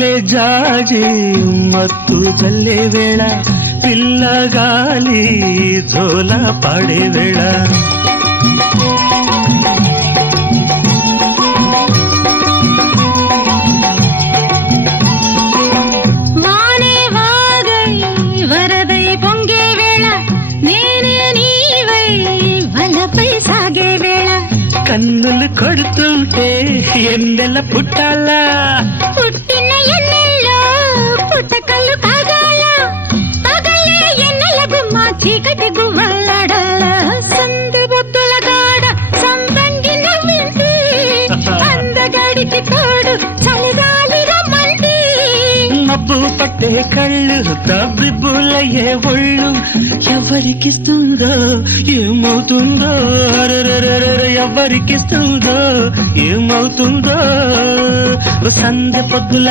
మల్లె జాజి మత్తు జల్లే వేళ పిల్లగాలి జోల పాడే వేళ వానే వాగై వరదై పొంగే వేళ నేనే నీవై వలపై సాగే వేళ కన్నులు కొడుతుంటే ఎన్నెల పుట్టాలా పుట్టిన ఎన్నెల్లో పుట్టకల్లు కాగాల పగలే ఎన్నెల గుమ్మ చీకటి గువ్వలాడాల సందు బొద్దుల గాడ సందంగి నవ్వింది అందగాడికి తోడు చలిగాలి రమ్మంది మబ్బు పట్టే కళ్ళు తబ్బిబ్బులయ్యే ఒళ్ళు ఎవరికిస్తుందో ఏమవుతుందో ఎవరికిస్తుందో ఏమవుతుందో సందె పొద్దుల